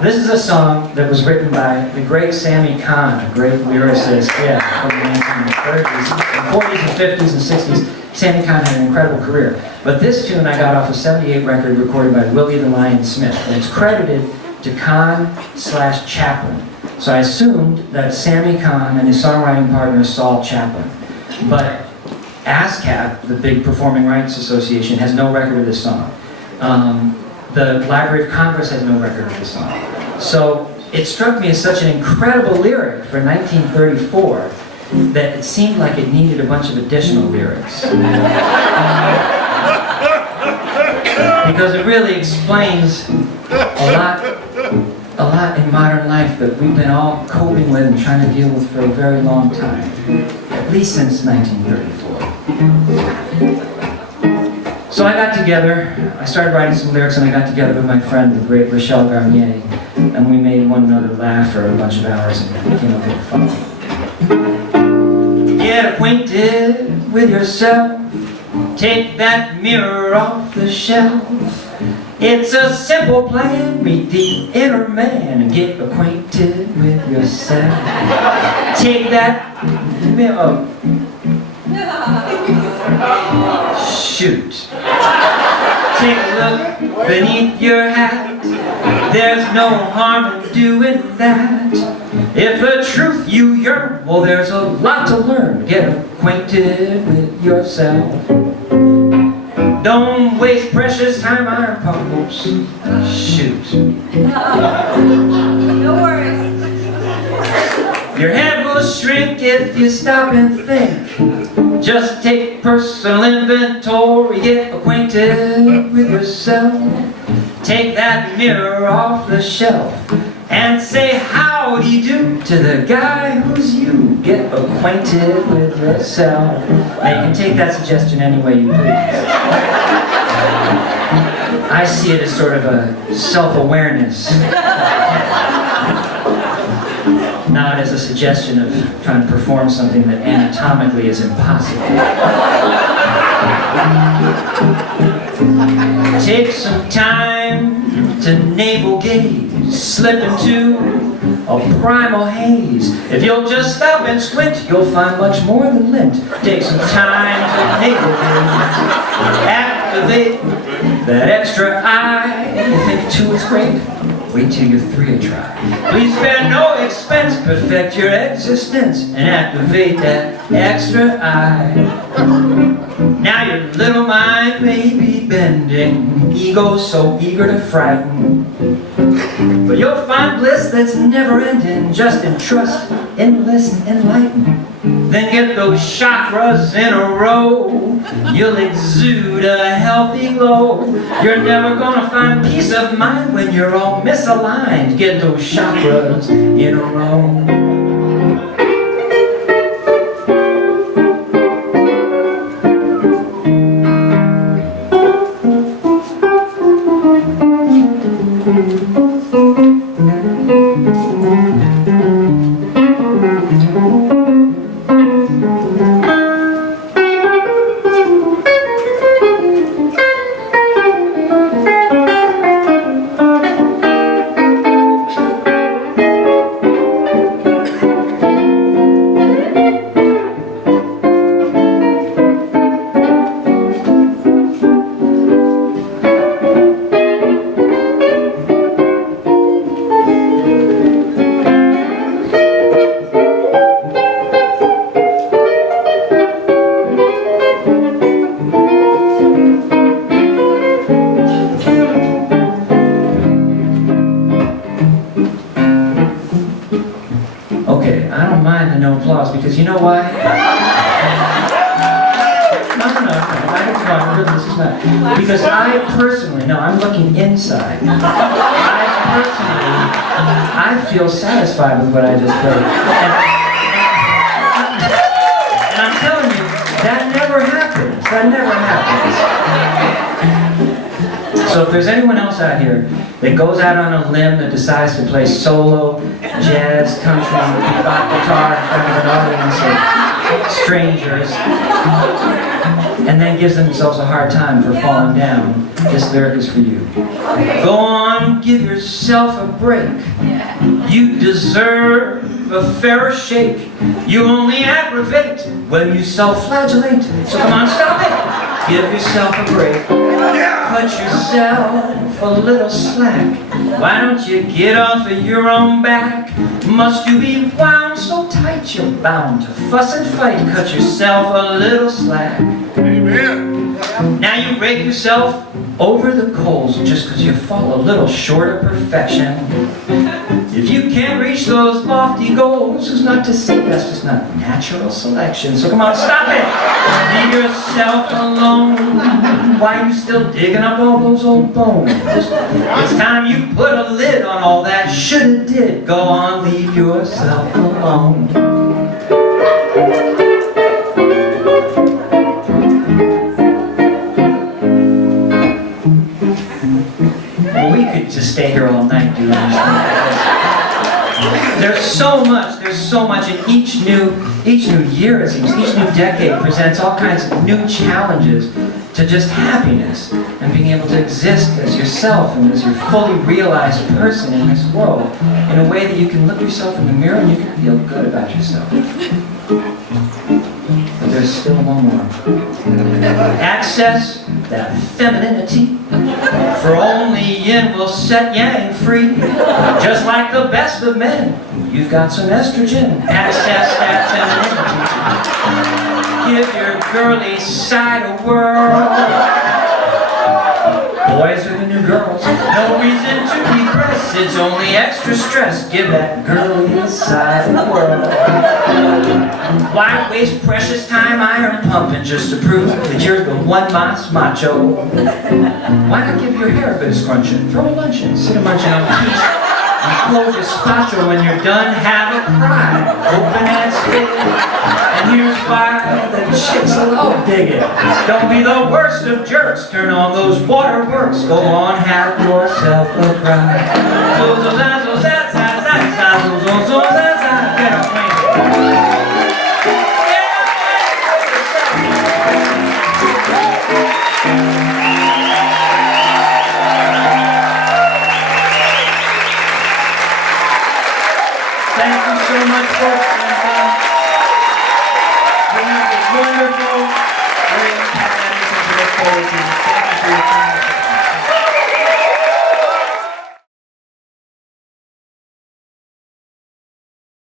This is a song that was written by the great Sammy Cahn, a great lyricist, from the 1930s, and 40s and 50s and 60s. Sammy Cahn had an incredible career. But this tune I got off a '78 record recorded by Willie the Lion Smith, and it's credited to Cahn/Chaplin. So I assumed that Sammy Cahn and his songwriting partner Saul Chaplin. But ASCAP, the big Performing Rights Association, has no record of this song. The Library of Congress has no record of this song. So it struck me as such an incredible lyric for 1934 that it seemed like it needed a bunch of additional lyrics. Because it really explains a lot in modern life that we've been all coping with and trying to deal with for a very long time. At least since 1934. So I started writing some lyrics, and I got together with my friend, the great Rochelle Garnier, and we made one another laugh for a bunch of hours and came up with the following. Get acquainted with yourself, take that mirror off the shelf. It's a simple plan, meet the inner man and get acquainted with yourself. Take that mirror. Shoot. Take a look beneath your hat. There's no harm in doing that. If the truth you yearn, well, there's a lot to learn. Get acquainted with yourself. Don't waste precious time, iron pumpers. Shoot. No worries. Your head will shrink if you stop and think. Just take personal inventory, get acquainted with yourself. Take that mirror off the shelf and say howdy do to the guy who's you. Get acquainted with yourself. Now you can take that suggestion any way you please. I see it as sort of a self-awareness, not as a suggestion of trying to perform something that anatomically is impossible. Take some time to navel gaze, slip into a primal haze. If you'll just stop and squint, you'll find much more than lint. Take some time to navel gaze, activate that extra eye. You think 2 is great? Wait till you're 3 a try. Please spare no expense, perfect your existence, and activate that extra eye. Now your little mind may be bending, ego so eager to frighten. But you'll find bliss that's never ending, just in trust, endless and enlightened. Then get those chakras in a row. You'll exude a healthy glow. You're never gonna find peace of mind when you're all misaligned. Get those chakras in a row. Okay, I don't mind the no applause because you know why? No, this is not. Because I personally, no, I'm looking inside. I feel satisfied with what I just played. And I'm telling you, that never happens. That never happens. So if there's anyone else out here that goes out on a limb that decides to play solo, jazz, country, bebop guitar in front of an audience of strangers, and then gives themselves a hard time for falling down, this lyric is for you. Go on, give yourself a break. You deserve a fairer shake. You only aggravate when you self-flagellate. So come on, stop it. Give yourself a break. Cut yourself a little slack. Why don't you get off of your own back? Must you be wound so tight you're bound to fuss and fight? Cut yourself a little slack. Amen. Now you rake yourself over the coals just because you fall a little short of perfection. If you can't reach those lofty goals, who's not to say that's just not natural selection? So come on, stop it! Leave yourself alone. Why are you still digging up all those old bones? It's time you put a lid on all that shoulda did. Go on, leave yourself alone. Well, we could just stay here all night doing this. There's so much, and each new year, it seems, each new decade presents all kinds of new challenges to just happiness and being able to exist as yourself and as your fully realized person in this world in a way that you can look yourself in the mirror and you can feel good about yourself. But there's still one more. Access that femininity, for only yin will set yang free. Just like the best of men, you've got some estrogen. Access that femininity. Give your girly side a whirl. Boys are the new girls. No reason to depress. It's only extra stress. Give that girly side a whirl. Why waste precious time iron pumping just to prove that you're the one macho? Why not give your hair a bit of scrunching? Throw a luncheon, sit a munching on the beach, and close your spatula when you're done. Have a cry, open and spit. And here's why the chicks will all dig it. Don't be the worst of jerks. Turn on those waterworks. Go on, have yourself a cry.